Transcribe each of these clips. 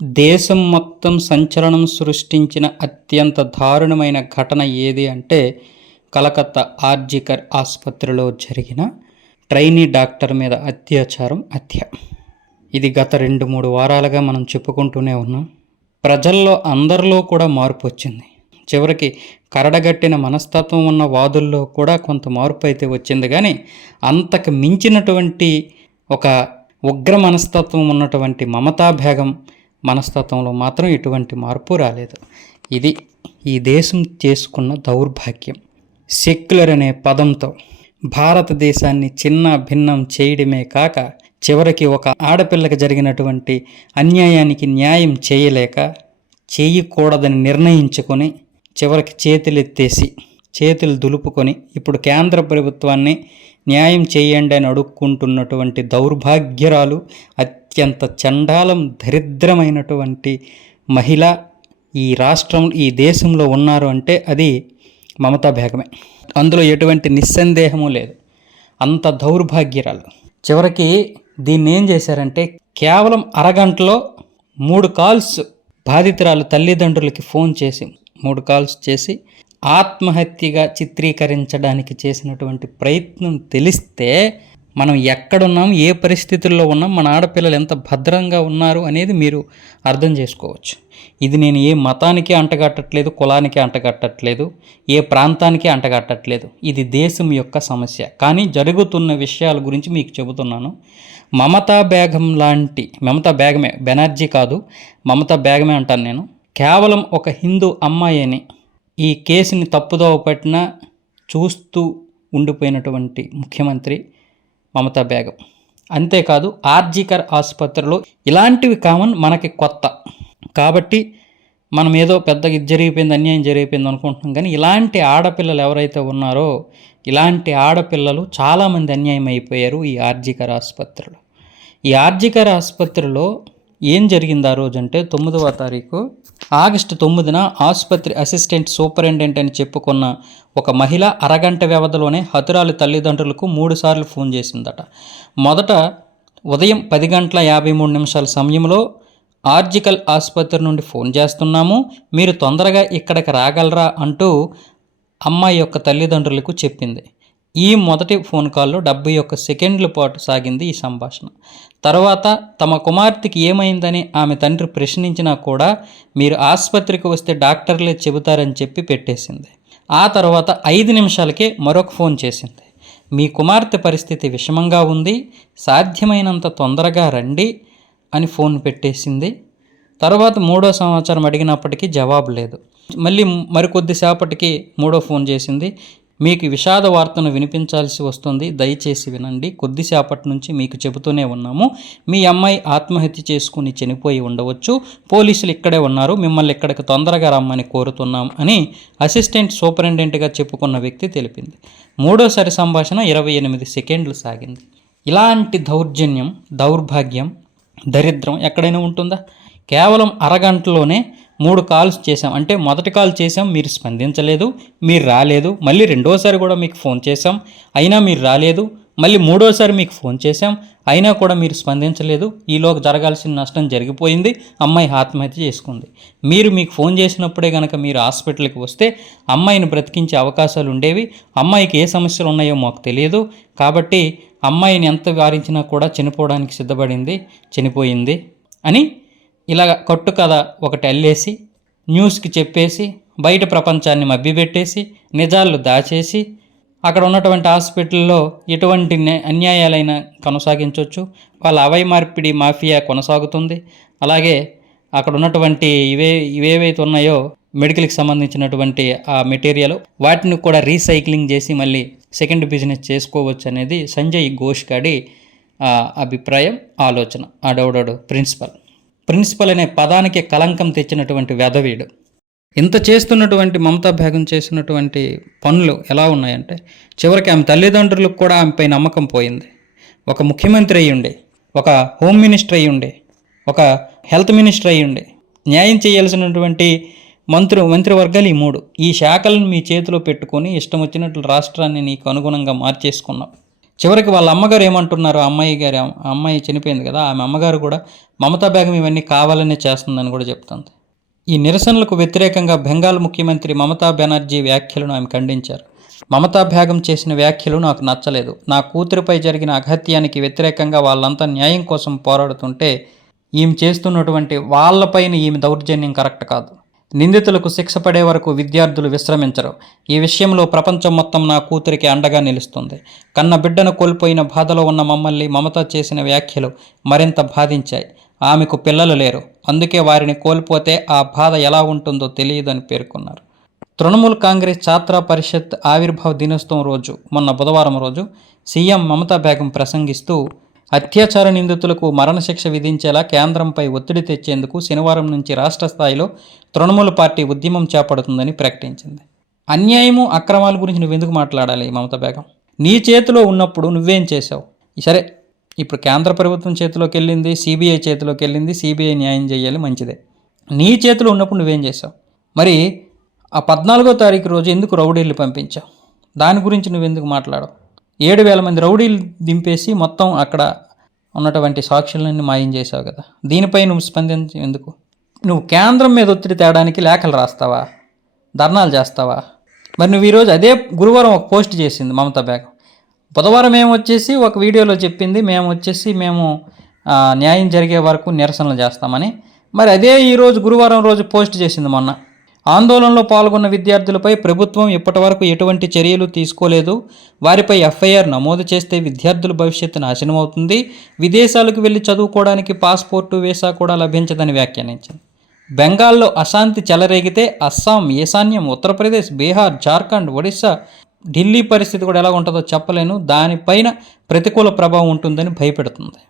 దేశం మొత్తం సంచలనం సృష్టించిన అత్యంత దారుణమైన ఘటన ఏది అంటే కలకత్తా ఆర్జికర్ ఆసుపత్రిలో జరిగిన ట్రైనీ డాక్టర్ మీద అత్యాచారం హత్య. ఇది గత రెండు మూడు వారాలుగా మనం చెప్పుకుంటూనే ఉన్నాం. ప్రజల్లో అందరిలో కూడా మార్పు వచ్చింది. చివరికి కరడగట్టిన మనస్తత్వం ఉన్న వాదుల్లో కూడా కొంత మార్పు అయితే వచ్చింది. కానీ అంతకు మించినటువంటి ఒక ఉగ్ర మనస్తత్వం ఉన్నటువంటి మమతా బేగం మనస్తత్వంలో మాత్రం ఎటువంటి మార్పు రాలేదు. ఇది ఈ దేశం చేసుకున్న దౌర్భాగ్యం. సెక్యులర్ అనే పదంతో భారతదేశాన్ని చిన్న భిన్నం చేయడమే కాక చివరికి ఒక ఆడపిల్లకి జరిగినటువంటి అన్యాయానికి న్యాయం చేయలేక చేయకూడదని నిర్ణయించుకొని చివరికి చేతులెత్తేసి చేతులు దులుపుకొని ఇప్పుడు కేంద్ర ప్రభుత్వాన్ని న్యాయం చేయండి అని అడుక్కుంటున్నటువంటి దౌర్భాగ్యరాలు అత్యంత చండాలం దరిద్రమైనటువంటి మహిళ ఈ రాష్ట్రం ఈ దేశంలో ఉన్నారు అంటే అది మమతా బేగమే అందులో ఎటువంటి నిస్సందేహము లేదు. అంత దౌర్భాగ్యరాలు. చివరికి దీన్ని ఏం చేశారంటే కేవలం అరగంటలో మూడు కాల్స్ బాధితురాలు తల్లిదండ్రులకి ఫోన్ చేసి మూడు కాల్స్ చేసి ఆత్మహత్యగా చిత్రీకరించడానికి చేసినటువంటి ప్రయత్నం తెలిస్తే మనం ఎక్కడున్నాం ఏ పరిస్థితుల్లో ఉన్నాం మన ఆడపిల్లలు ఎంత భద్రంగా ఉన్నారు అనేది మీరు అర్థం చేసుకోవచ్చు. ఇది నేను ఏ మతానికి అంటగట్టట్లేదు కులానికి అంటగట్టట్లేదు ఏ ప్రాంతానికి అంటగట్టట్లేదు. ఇది దేశం యొక్క సమస్య. కానీ జరుగుతున్న విషయాల గురించి మీకు చెబుతున్నాను. మమతా బేగం లాంటి మమతా బేగమే బెనర్జీ కాదు మమతా బేగమే అంటాను నేను. కేవలం ఒక హిందూ అమ్మాయిని ఈ కేసుని తప్పుదోవ పట్టిన చూస్తూ ఉండిపోయినటువంటి ముఖ్యమంత్రి మమతా బేగం. అంతేకాదు ఆర్జికర్ ఆసుపత్రిలో ఇలాంటివి కామన్ మనకి కొత్త. కాబట్టి మనం ఏదో పెద్దగా ఇది జరిగిపోయింది అన్యాయం జరిగిపోయింది అనుకుంటున్నాం. కానీ ఇలాంటి ఆడపిల్లలు ఎవరైతే ఉన్నారో ఇలాంటి ఆడపిల్లలు చాలామంది అన్యాయం అయిపోయారు ఈ ఆర్జికర్ ఆసుపత్రిలో. ఈ ఆర్జికర్ ఆసుపత్రిలో ఏం జరిగింది ఆ రోజు అంటే తొమ్మిదవ తారీఖు ఆగస్టు తొమ్మిదిన ఆసుపత్రి అసిస్టెంట్ సూపరింటెండెంట్ అని చెప్పుకున్న ఒక మహిళ అరగంట వ్యవధిలోనే హతురాలి తల్లిదండ్రులకు మూడుసార్లు ఫోన్ చేసిందట. మొదట ఉదయం పది గంటల యాభై మూడు నిమిషాల సమయంలో ఆర్జికల్ ఆసుపత్రి నుండి ఫోన్ చేస్తున్నాము మీరు తొందరగా ఇక్కడికి రాగలరా అంటూ అమ్మాయి యొక్క తల్లిదండ్రులకు చెప్పింది. ఈ మొదటి ఫోన్ కాల్లో డెబ్బై ఒక్క సెకండ్ల పాటు సాగింది ఈ సంభాషణ. తర్వాత తమ కుమార్తెకి ఏమైందని ఆమె తండ్రి ప్రశ్నించినా కూడా మీరు ఆసుపత్రికి వస్తే డాక్టర్లే చెబుతారని చెప్పి పెట్టేసింది. ఆ తర్వాత ఐదు నిమిషాలకే మరొక ఫోన్ చేసింది. మీ కుమార్తె పరిస్థితి విషమంగా ఉంది సాధ్యమైనంత తొందరగా రండి అని ఫోన్ పెట్టేసింది. తర్వాత మూడో సంవత్సరం అడిగినప్పటికీ జవాబు లేదు. మళ్ళీ మరికొద్దిసేపటికి మూడో ఫోన్ చేసింది. మీకు విషాద వార్తను వినిపించాల్సి వస్తుంది. దయచేసి వినండి. కొద్దిసేపటి నుంచి మీకు చెబుతూనే ఉన్నాము. మీ అమ్మాయి ఆత్మహత్య చేసుకుని చనిపోయి ఉండవచ్చు. పోలీసులు ఇక్కడే ఉన్నారు. మిమ్మల్ని ఇక్కడికి తొందరగా రమ్మని కోరుతున్నాం అని అసిస్టెంట్ సూపరింటెండెంట్గా చెప్పుకున్న వ్యక్తి తెలిపింది. మూడోసారి సంభాషణ ఇరవై ఎనిమిది సెకండ్లు సాగింది. ఇలాంటి దౌర్జన్యం దౌర్భాగ్యం దరిద్రం ఎక్కడైనా ఉంటుందా? కేవలం అరగంటలోనే మూడు కాల్స్ చేసాం అంటే మొదటి కాల్ చేసాం మీరు స్పందించలేదు మీరు రాలేదు మళ్ళీ రెండోసారి కూడా మీకు ఫోన్ చేసాం అయినా మీరు రాలేదు మళ్ళీ మూడోసారి మీకు ఫోన్ చేసాం అయినా కూడా మీరు స్పందించలేదు. ఈలోకి జరగాల్సిన నష్టం జరిగిపోయింది. అమ్మాయి ఆత్మహత్య చేసుకుంది. మీరు మీకు ఫోన్ చేసినప్పుడే కనుక మీరు హాస్పిటల్కి వస్తే అమ్మాయిని బ్రతికించే అవకాశాలు ఉండేవి. అమ్మాయికి ఏ సమస్యలు ఉన్నాయో మాకు తెలియదు. కాబట్టి అమ్మాయిని ఎంత వారించినా కూడా చనిపోవడానికి సిద్ధపడింది చనిపోయింది అని ఇలాగ కట్టు కథ ఒకటి అల్లేసి న్యూస్కి చెప్పేసి బయట ప్రపంచాన్ని మభ్యపెట్టేసి నిజాలు దాచేసి అక్కడ ఉన్నటువంటి హాస్పిటల్లో ఎటువంటి అన్యాయాలైనా కొనసాగించవచ్చు వాళ్ళ అవయ మార్పిడి మాఫియా కొనసాగుతుంది. అలాగే అక్కడ ఉన్నటువంటి ఇవే ఇవేవైతే ఉన్నాయో మెడికల్కి సంబంధించినటువంటి ఆ మెటీరియల్ వాటిని కూడా రీసైక్లింగ్ చేసి మళ్ళీ సెకండ్ బిజినెస్ చేసుకోవచ్చు అనేది సంజయ్ ఘోష్ గాడి అభిప్రాయం ఆలోచన. ఆడవుడాడు ప్రిన్సిపల్. ప్రిన్సిపల్ అనే పదానికి కలంకం తెచ్చినటువంటి వెధవీడు ఇంత చేస్తున్నటువంటి మమతా బేగం చేసినటువంటి పనులు ఎలా ఉన్నాయంటే చివరికి ఆమె తల్లిదండ్రులకు కూడా ఆమెపై నమ్మకం పోయింది. ఒక ముఖ్యమంత్రి అయి ఉండే ఒక హోమ్ మినిస్టర్ అయి ఉండే ఒక హెల్త్ మినిస్టర్ అయ్యుండి ఉండే న్యాయం చేయాల్సినటువంటి మంత్రి మంత్రివర్గాలు ఈ మూడు. ఈ శాఖలను మీ చేతిలో పెట్టుకొని ఇష్టం వచ్చినట్లు రాష్ట్రాన్ని నీకు అనుగుణంగా మార్చేసుకున్నావు. చివరికి వాళ్ళ అమ్మగారు ఏమంటున్నారు? ఆ అమ్మాయి గారు అమ్మాయి చనిపోయింది కదా ఆమె అమ్మగారు కూడా మమతా బేగం ఇవన్నీ కావాలనే చేస్తుందని కూడా చెప్తుంది. ఈ నిరసనలకు వ్యతిరేకంగా బెంగాల్ ముఖ్యమంత్రి మమతా బెనర్జీ వ్యాఖ్యలను ఆమె ఖండించారు. మమతా బేగం చేసిన వ్యాఖ్యలు నాకు నచ్చలేదు. నా కూతురిపై జరిగిన అఘత్యానికి వ్యతిరేకంగా వాళ్ళంతా న్యాయం కోసం పోరాడుతుంటే ఈమె చేస్తున్నటువంటి వాళ్ళపైన ఈమె దౌర్జన్యం కరెక్ట్ కాదు. నిందితులకు శిక్ష పడే వరకు విద్యార్థులు విశ్రమించరు. ఈ విషయంలో ప్రపంచం మొత్తం నా కూతురికి అండగా నిలుస్తుంది. కన్న బిడ్డను కోల్పోయిన బాధలో ఉన్న మమ్మల్ని మమత చేసిన వ్యాఖ్యలు మరింత బాధించాయి. ఆమెకు పిల్లలు లేరు. అందుకే వారిని కోల్పోతే ఆ బాధ ఎలా ఉంటుందో తెలియదని పేర్కొన్నారు. తృణమూల్ కాంగ్రెస్ ఛాత్ర పరిషత్ ఆవిర్భావ దినోత్సవం రోజు మొన్న బుధవారం రోజు సీఎం మమతా బేగం ప్రసంగిస్తూ అత్యాచార నిందితులకు మరణశిక్ష విధించేలా కేంద్రంపై ఒత్తిడి తెచ్చేందుకు శనివారం నుంచి రాష్ట్ర స్థాయిలో తృణమూల్ పార్టీ ఉద్యమం చేపడుతుందని ప్రకటించింది. అన్యాయము అక్రమాల గురించి నువ్వెందుకు మాట్లాడాలి మమతా బేగం? నీ చేతిలో ఉన్నప్పుడు నువ్వేం చేసావు సరే ఇప్పుడు కేంద్ర ప్రభుత్వం చేతిలోకి వెళ్ళింది సిబిఐ చేతిలోకి వెళ్ళింది సిబిఐ న్యాయం చేయాలి మంచిదే. నీ చేతిలో ఉన్నప్పుడు నువ్వేం చేసావు మరి ఆ పద్నాలుగో తారీఖు రోజు ఎందుకు రౌడీలు పంపించావు? దాని గురించి నువ్వెందుకు మాట్లాడవు? ఏడు వేల మంది రౌడీలు దింపేసి మొత్తం అక్కడ ఉన్నటువంటి సాక్షులన్నీ మాయం చేసావు కదా. దీనిపై నువ్వు స్పందించి ఎందుకు? నువ్వు కేంద్రం మీద ఒత్తిడి తేడానికి లేఖలు రాస్తావా? ధర్నాలు చేస్తావా? మరి నువ్వు ఈరోజు అదే గురువారం ఒక పోస్ట్ చేసింది మమతా బేగం. బుధవారం మేము వచ్చేసి ఒక వీడియోలో చెప్పింది మేము వచ్చేసి మేము న్యాయం జరిగే వరకు నిరసనలు చేస్తామని. మరి అదే ఈరోజు గురువారం రోజు పోస్ట్ చేసింది మొన్న. ఆందోళనలో పాల్గొన్న విద్యార్థులపై ప్రభుత్వం ఇప్పటివరకు ఎటువంటి చర్యలు తీసుకోలేదు. వారిపై ఎఫ్ఐఆర్ నమోదు చేస్తే విద్యార్థుల భవిష్యత్తు నాశనం అవుతుంది విదేశాలకు వెళ్ళి చదువుకోవడానికి పాస్పోర్టు వీసా కూడా లభించదని వ్యాఖ్యానించింది. బెంగాల్లో అశాంతి చెలరేగితే అస్సాం ఈశాన్యం ఉత్తరప్రదేశ్ బీహార్ జార్ఖండ్ ఒడిశా ఢిల్లీ పరిస్థితి కూడా ఎలా ఉంటుందో చెప్పలేను. దానిపైన ప్రతికూల ప్రభావం ఉంటుందని భయపెడుతుంది.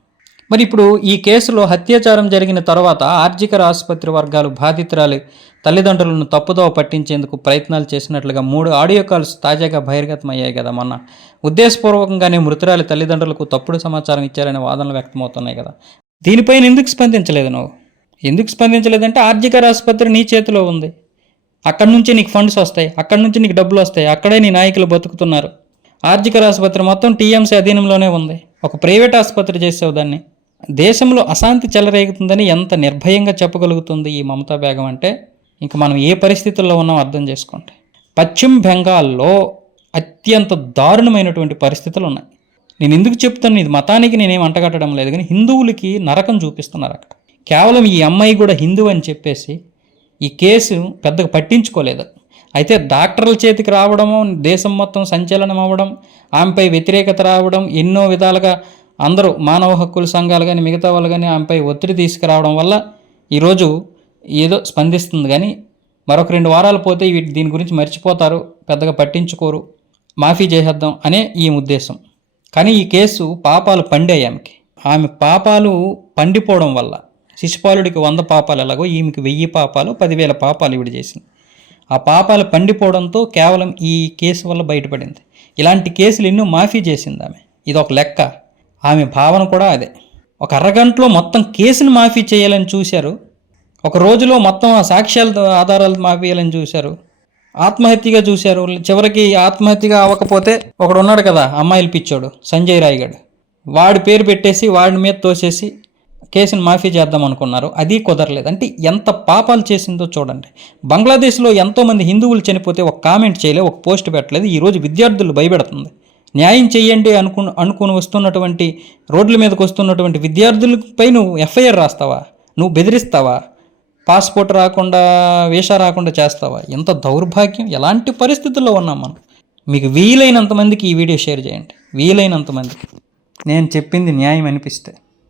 మరి ఇప్పుడు ఈ కేసులో అత్యాచారం జరిగిన తర్వాత ఆర్జికర ఆసుపత్రి వర్గాలు బాధితురాలి తల్లిదండ్రులను తప్పుదోవ పట్టించేందుకు ప్రయత్నాలు చేసినట్లుగా మూడు ఆడియో కాల్స్ తాజాగా బహిర్గతం అయ్యాయి కదా మొన్న. ఉద్దేశపూర్వకంగానే మృతురాలి తల్లిదండ్రులకు తప్పుడు సమాచారం ఇచ్చారనే వాదనలు వ్యక్తమవుతున్నాయి కదా. దీనిపైన ఎందుకు స్పందించలేదు నువ్వు? ఎందుకు స్పందించలేదంటే ఆర్జికర్ ఆసుపత్రి నీ చేతిలో ఉంది. అక్కడి నుంచి నీకు ఫండ్స్ వస్తాయి. అక్కడి నుంచి నీకు డబ్బులు వస్తాయి. అక్కడే నీ నాయకులు బతుకుతున్నారు. ఆర్జికర ఆసుపత్రి మొత్తం టీఎంసీ అధీనంలోనే ఉంది. ఒక ప్రైవేట్ ఆసుపత్రి చేసావు దాన్ని. దేశంలో అశాంతి చెలరేగుతుందని ఎంత నిర్భయంగా చెప్పగలుగుతుంది ఈ మమతా బేగం అంటే ఇంకా మనం ఏ పరిస్థితుల్లో ఉన్నాం అర్థం చేసుకోండి. పశ్చిమ బెంగాల్లో అత్యంత దారుణమైనటువంటి పరిస్థితులు ఉన్నాయి. నేను ఎందుకు చెప్తాను ఇది మతానికి నేనేం అంటగట్టడం లేదు కానీ హిందువులకి నరకం చూపిస్తున్నారు అక్కడ. కేవలం ఈ అమ్మాయి కూడా హిందువు అని చెప్పేసి ఈ కేసు పెద్దగా పట్టించుకోలేదు. అయితే డాక్టర్ల చేతికి రావడము దేశం మొత్తం సంచలనం అవ్వడం ఆమెపై వ్యతిరేకత రావడం ఎన్నో విధాలుగా అందరూ మానవ హక్కుల సంఘాలు కానీ మిగతా వాళ్ళు కానీ ఆమెపై ఒత్తిడి తీసుకురావడం వల్ల ఈరోజు ఏదో స్పందిస్తుంది కానీ మరొక రెండు వారాలు పోతే వీటి దీని గురించి మర్చిపోతారు పెద్దగా పట్టించుకోరు మాఫీ చేసేద్దాం అనే ఈ ఉద్దేశం. కానీ ఈ కేసు పాపాలు పండాయి ఆమెకి. ఆమె పాపాలు పండిపోవడం వల్ల శిశుపాలుడికి వంద పాపాలు ఎలాగో ఈమెకి వెయ్యి పాపాలు పదివేల పాపాలు ఇవిడ చేసింది. ఆ పాపాలు పండిపోవడంతో కేవలం ఈ కేసు వల్ల బయటపడింది. ఇలాంటి కేసులు ఎన్నో మాఫీ చేసింది ఆమె. ఇది ఒక లెక్క. ఆమె భావన కూడా అదే. ఒక అరగంటలో మొత్తం కేసును మాఫీ చేయాలని చూశారు. ఒక రోజులో మొత్తం ఆ సాక్ష్యాల ఆధారాలు మాఫీయాలని చూశారు. ఆత్మహత్యగా చూశారు. చివరికి ఆత్మహత్యగా అవ్వకపోతే ఒకడు ఉన్నాడు కదా అమ్మాయిలు పిచ్చోడు సంజయ్ రాయ్ గడు వాడి పేరు పెట్టేసి వాడి మీద తోసేసి కేసుని మాఫీ చేద్దాం అనుకున్నారు. అది కుదరలేదు. అంటే ఎంత పాపాలు చేసిందో చూడండి. బంగ్లాదేశ్లో ఎంతోమంది హిందువులు చనిపోతే ఒక కామెంట్ చేయలేదు ఒక పోస్ట్ పెట్టలేదు. ఈరోజు విద్యార్థులు భయపెడుతుంది. న్యాయం చేయండి అనుకు అనుకుని వస్తున్నటువంటి రోడ్ల మీదకి వస్తున్నటువంటి విద్యార్థులపై నువ్వు ఎఫ్ఐఆర్ రాస్తావా? నువ్వు బెదిరిస్తావా? పాస్పోర్ట్ రాకుండా వీసా రాకుండా చేస్తావా? ఎంత దౌర్భాగ్యం! ఎలాంటి పరిస్థితుల్లో ఉన్నాం మనం? మీకు వీలైనంత మందికి ఈ వీడియో షేర్ చేయండి. వీలైనంత మందికి. నేను చెప్పింది న్యాయం అనిపిస్తే.